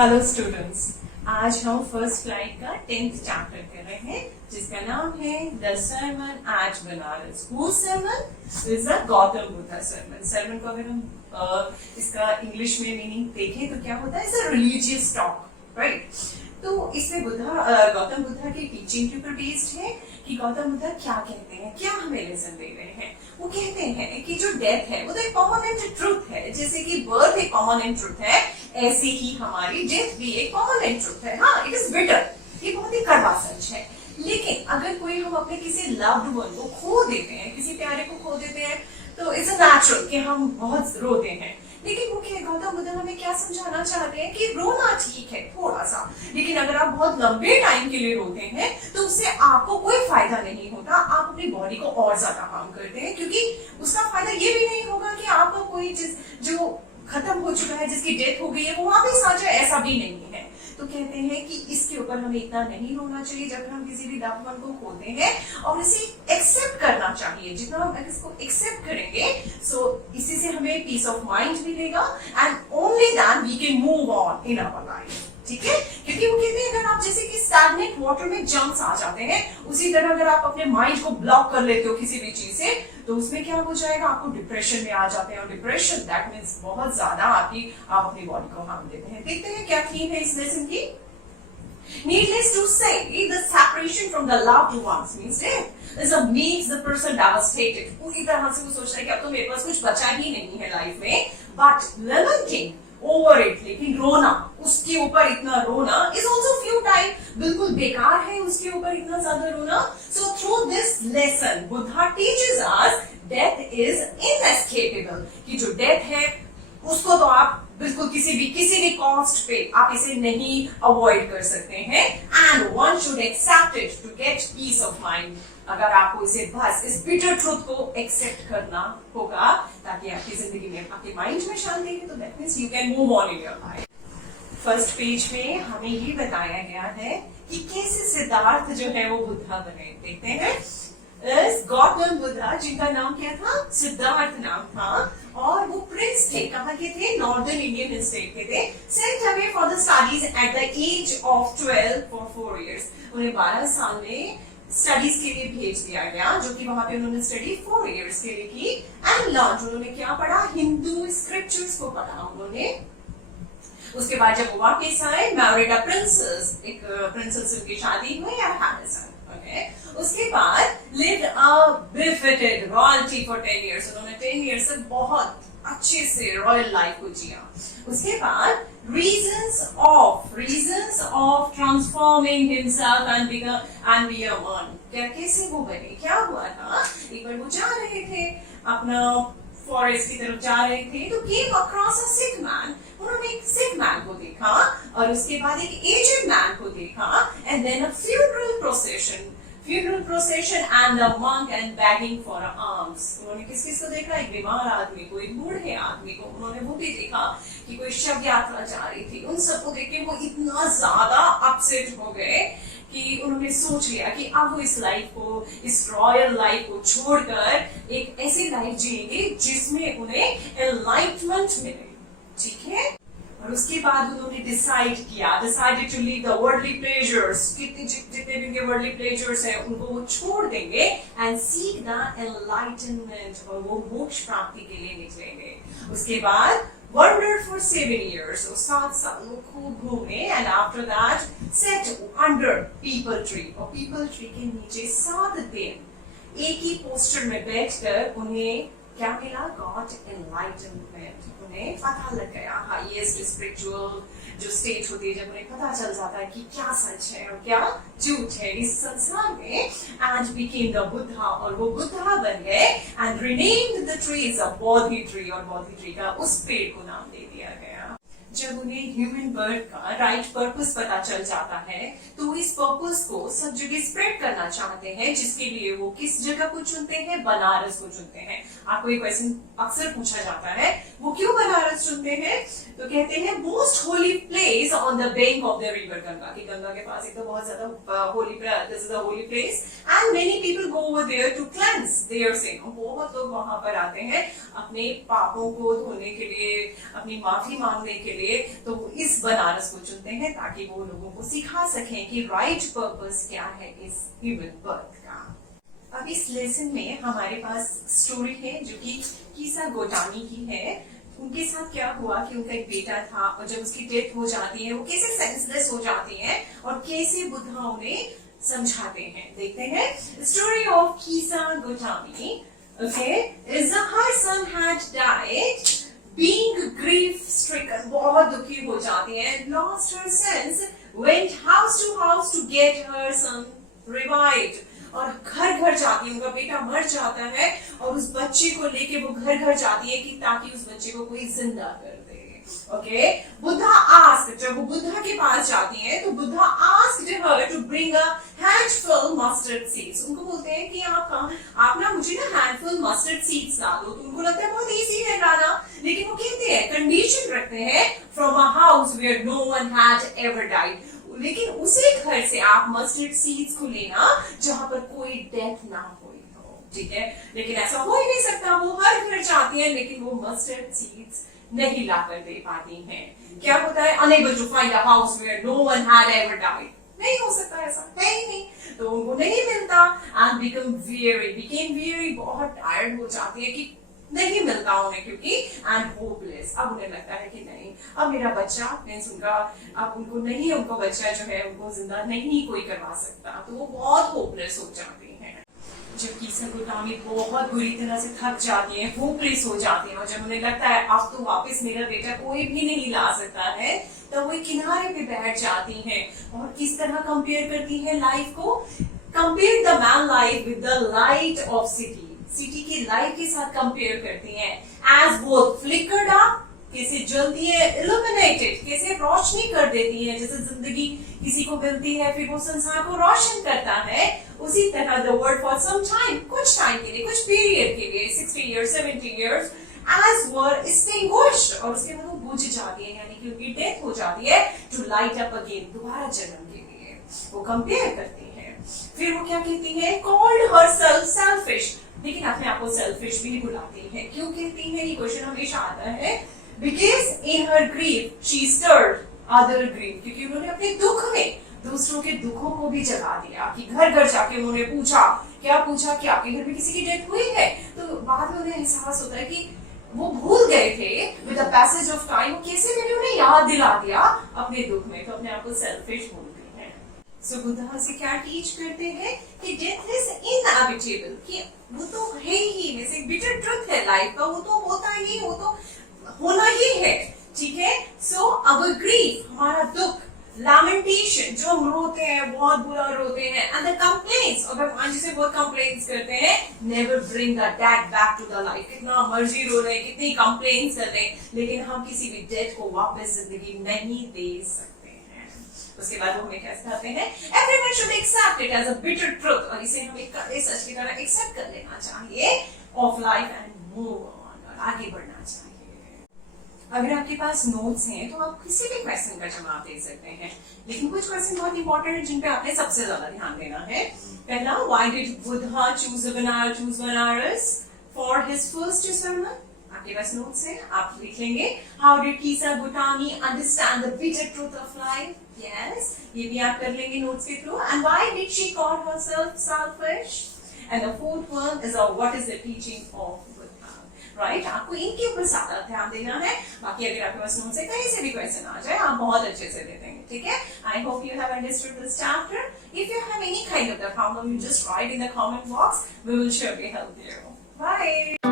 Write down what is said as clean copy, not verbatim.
Hello students, आज हम first flight का 10th चैप्टर कर रहे हैं जिसका नाम है the sermon at Banaras. Who sermon is the Gautam Buddha sermon. Sermon को अगर हम इसका इंग्लिश में मीनिंग देखें तो क्या होता है, it's a religious talk, right. तो इसमें गौतम बुद्ध की टीचिंग के ऊपर बेस्ड है कि गौतम बुद्ध क्या कहते हैं, क्या हमें लेसन दे रहे हैं। वो कहते हैं कि जो डेथ है वो तो एक परमानेंट ट्रुथ है, जैसे कि बर्थ एक परमानेंट ट्रुथ है, ऐसे ही हमारी डेथ भी एक परमानेंट ट्रुथ है। हाँ, इट इज बिटर, ये बहुत ही कड़वा सच है। लेकिन अगर कोई हम अपने किसी लव्ड वन को खो देते हैं, किसी प्यारे को खो देते हैं, तो इट्स नेचुरल कि हम बहुत रोते हैं। लेकिन मुख्य गौतम बुद्ध हमें क्या समझाना चाहते हैं कि रोना ठीक है थोड़ा सा, लेकिन अगर आप बहुत लंबे टाइम के लिए रोते हैं तो उससे आपको कोई फायदा नहीं होता, आप अपनी बॉडी को और ज्यादा हार्म करते हैं, क्योंकि उसका फायदा ये भी नहीं होगा कि आपका कोई जो खत्म हो चुका है, जिसकी डेथ हो गई है, वो वापस आ जाए, ऐसा भी नहीं है। तो कहते हैं कि इसके ऊपर हमें इतना नहीं रोना चाहिए जब हम किसी भी लव्ड वन को खोते हैं, और इसे एक्सेप्ट करना चाहिए। जितना हम इसको एक्सेप्ट करेंगे, सो इसी से हमें पीस ऑफ माइंड मिलेगा and only then we can move on in our life. ठीक है, क्योंकि वो कहते हैं अगर आप जैसे कि स्टैग्नेंट वाटर में जंप्स आ जाते हैं, उसी तरह अगर आप अपने माइंड को ब्लॉक कर लेते हो किसी भी चीज से, तो उसमें क्या हो जाएगा, आपको डिप्रेशन में आ जाते हैं, और डिप्रेशन दैट मींस बहुत ज्यादा आप अपनी बॉडी को हार्म देते हैं। देखते हैं क्या थीम है इस लेसन की। Needless to say, the separation from the loved ones means death makes the person devastated. पूरी तरह से वो सोचता है कि अब तो मेरे पास कुछ बचा ही नहीं है लाइफ में, but lamenting over it, लेकिन रोना, उसके ऊपर इतना रोना is also futile, बिल्कुल बेकार है उसके ऊपर इतना ज्यादा रोना। So through this lesson, Buddha teaches us death is inescapable, कि जो डेथ है उसको तो आप बिल्कुल किसी भी कॉस्ट पे आप इसे नहीं अवॉइड कर सकते हैं, and one should accept it to get peace of mind. अगर आपको इसे बस इस बिटर ट्रुथ को एक्सेप्ट करना होगा ताकि आपकी जिंदगी में, आपके माइंड में शांति है, तो that means you can move on in your life. First page में हमें ये बताया गया है कि कैसे सिद्धार्थ जो है वो बुद्धा बने। देखते हैं, गौतम बुद्ध जिनका नाम क्या था, सिद्धार्थ नाम था, और वो प्रिंस थे, कहाँ के थे, नॉर्दर्न इंडियन स्टेट के थे। Sent away for the studies at the age of 12 for 4 years। उन्हें 12 साल में स्टडीज के लिए भेज दिया गया, जो कि वहां पे उन्होंने स्टडी 4 years के लिए की। एंड लर्न, उन्होंने क्या पढ़ा, हिंदू स्क्रिप्चर्स को पढ़ा उन्होंने। उसके बाद जब वो वापस आए, मैरिड अ प्रिंसेस, एक प्रिंसेस से उनकी शादी हुई, एंड हैड अ सन। उसके बाद lived a befitted royalty for 10 years। उन्होंने 10 years से बहुत अच्छे से रॉयल लाइफ को जिया। उसके बाद reasons of transforming himself and be a man। कैसे वो बने, क्या हुआ था, एक बार वो जा रहे थे अपना फॉरेस्ट की तरफ जा रहे थे, तो came across a sick man। उन्होंने एक सिक मैन को देखा, और उसके बाद एक एजेड मैन को देखा, and then a funeral procession and a monk and begging for alms। उन्होंने किस को देखा, एक बीमार आदमी को, एक बूढ़े आदमी को, उन्होंने वो भी देखा कि कोई शव यात्रा जा रही थी। उन सबको देख के वो इतना ज्यादा अपसेट हो गए कि उन्होंने सोच लिया कि अब वो इस लाइफ को, इस रॉयल लाइफ को छोड़कर एक ऐसी लाइफ जिएंगे जिसमें उन्हें एनलाइटमेंट मिले। ठीक है, और उसके बाद उन्होंने decided to leave the worldly pleasures. जितने भी उनके वर्ल्डली प्लेजर्स हैं उनको वो छोड़ देंगे, एंड सीक द एनलाइटनमेंट, और वो मोक्ष प्राप्ति के लिए निकलेंगे। उसके बाद wandered for 7 years, so 7 साल वो खूब घूमे, and after that sat under people tree, और people tree के नीचे 7 दिन एक ही पोस्टर में बैठकर उन्हें क्या मिला, गॉट एनलाइटनमेंट। उन्हें पता लग गया, हाईएस्ट स्पिरिचुअल जो स्टेट होती है, जब उन्हें पता चल जाता है कि क्या सच है और क्या झूठ है इस संसार में, एंड बिकेम द बुद्धा, और वो बुद्धा बन गए, and renamed the tree is a Bodhi tree, और बोधि ट्री का उस पेड़ को नाम दे दिया गया। जब उन्हें ह्यूमन बर्थ का राइट पर्पस पता चल जाता है, तो इस पर्पस को सब जगह स्प्रेड करना चाहते हैं, जिसके लिए वो किस जगह को चुनते हैं, बनारस को चुनते हैं। आपको एक क्वेश्चन अक्सर पूछा जाता है वो क्यों बनारस चुनते हैं? तो कहते हैं most holy place on the bank of the river Ganga, कि गंगा के पास एक तो बहुत ज्यादा holy, this is a holy place and many people go over there to cleanse their sin. बहुत लोग वहां पर आते हैं अपने पापों को धोने के लिए, अपनी माफी मांगने के लिए। तो इस बनारस को चुनते हैं ताकि वो लोगों को सिखा सकें कि राइट पर्पस क्या है इस ह्यूमन बर्थ का। अब इस लेसन में हमारे पास स्टोरी है जो कि कीसा गोटानी की है। उनके साथ क्या हुआ कि उनका एक बेटा था और जब उसकी डेथ हो जाती है वो कैसे सेंसलेस हो जाती है और कैसे बुद्धा उन्हें समझाते हैं। देखते हैं story of Kisa Gotami. Okay, her son had died, being grief stricken, बहुत दुखी हो जाती है, lost her sense, went house to house to get her son revived, और घर घर जाती है, उनका बेटा मर जाता है और उस बच्चे को लेके वो घर घर जाती है कि ताकि उस बच्चे को कोई जिंदा कर दे। ओके, बुद्धा आस्क्ड, जब वो बुद्धा के पास जाती है तो Buddha asked her to bring a handful mustard seeds. उनको बोलते हैं कि आप ना मुझे ना हैंडफुल मस्टर्ड सीड्स ला दो। तो उनको लगता है बहुत इजी है लाना, लेकिन वो कहते हैं, कंडीशन रखते हैं, from a house where no one had ever died, लेकिन उसी घर से आप मस्टर्ड सीड्स को लेना जहां पर कोई डेथ ना हुई हो। ठीक है, लेकिन ऐसा हो ही नहीं सकता, वो हर घर जाती है लेकिन वो मस्टर्ड सीड्स नहीं लाकर दे पाती हैं। क्या होता है? Unable to find a house where no one had ever died, नहीं हो सकता, ऐसा है ही नहीं, तो उनको नहीं मिलता एंड बिकेम वेरी, बहुत टायर्ड हो जाती है कि नहीं मिलता उन्हें, क्योंकि एंड होपलेस। अब उन्हें लगता है कि नहीं, अब मेरा बच्चा मीन्स उनका, अब उनको नहीं, उनको बच्चा जो है उनको जिंदा नहीं कोई करवा सकता, तो वो बहुत होपलेस हो जाती हैं। जब कीसा गोटानी बहुत बुरी तरह से थक जाती है, होपलेस हो जाती है, और जब उन्हें लगता है अब तो वापस मेरा बेटा कोई भी नहीं ला सकता है, तब वो किनारे पे बैठ जाती हैं और किस तरह कंपेयर करती है लाइफ को। Compare the man life with the light of city की लाइट के साथ कंपेयर करती हैं। एज बोथ फ्लिकर्ड अप, कैसे जलती है, इल्यूमिनेटेड, कैसे रोशनी कर देती है, जैसे जिंदगी किसी को मिलती है फिर वो संसार को रोशन करता है, उसी तरह the word for some time, कुछ टाइम के लिए, कुछ पीरियड के लिए, 60 years 70 years, as were extinguished, और उसके बाद वो बुझ जाती है, यानी कि उनकी डेथ हो जाती है, टू लाइट अप अगेन, दोबारा जन्म के लिए। वो कंपेयर करती है। फिर वो क्या कहती है? कॉल्ड हरसेल्फ सेल्फिश, लेकिन अपने आप को सेल्फिश भी बुलाती है। क्यों कहती है? ये क्वेश्चन हमेशा आता है। Because in her grief she stirred other grief, क्योंकि उन्होंने अपने दुख में दूसरों के दुखों को भी जगा दिया, कि घर घर जाके उन्होंने पूछा, क्या पूछा कि आपके घर में किसी की डेथ हुई है? तो बाद में उन्हें एहसास होता है कि वो भूल गए थे with the passage of time, कैसे मैंने उन्हें याद दिला दिया अपने दुख में, तो अपने आप को सेल्फिश बोलते हैं। सो बुद्धा से क्या टीच करते हैं कि डेथ इज इनएविटेबल, कि वो तो है ही, जैसे एक बिटर ट्रुथ है लाइफ का, वो तो होता ही, वो तो होना ही है। ठीक है, सो अवर ग्रीफ, हमारा दुख, लैमेंटेशन, जो हम रोते हैं, बहुत बुरा रोते हैं, एंड द कंप्लेंट्स, और भगवान जी से बहुत कंप्लेंट्स करते हैं, never bring the dead back to the life. कितना मर्जी रो रहे हैं, कितनी कंप्लेंट्स कर रहे हैं, लेकिन हम किसी भी डेड को वापस जिंदगी नहीं दे सकते हैं। उसके बाद वो हमें क्या सिखाते हैं? Everyone should accept it as a bitter truth, और इसे हमें कड़े सच की तरह एक्सेप्ट कर लेना चाहिए of life and move on, और आगे बढ़ना चाहिए। अगर आपके पास नोट्स हैं तो आप किसी भी क्वेश्चन का जवाब दे सकते हैं, लेकिन कुछ क्वेश्चन बहुत इंपॉर्टेंट है जिन पे आपने सबसे ज्यादा ध्यान देना है। पहला, why did Buddha choose Banaras for his first sermon? आपके पास नोट्स है, आप लिख लेंगे। How did Kisa Gotami understand the bitter truth of life? Yes, ये भी आप कर लेंगे नोट्स के through. And why did she call herself selfish? And the fourth one is what is the teaching of right, आपको इनके ऊपर ज्यादा ध्यान देना है। बाकी अगर आपके पास नोट्स से कहीं से भी क्वेश्चन आ जाए, आप बहुत अच्छे से दे देंगे। ठीक है, I hope you have understood this chapter. If you have any kind of the problem, you just write in the comment box. We will surely help you. Bye.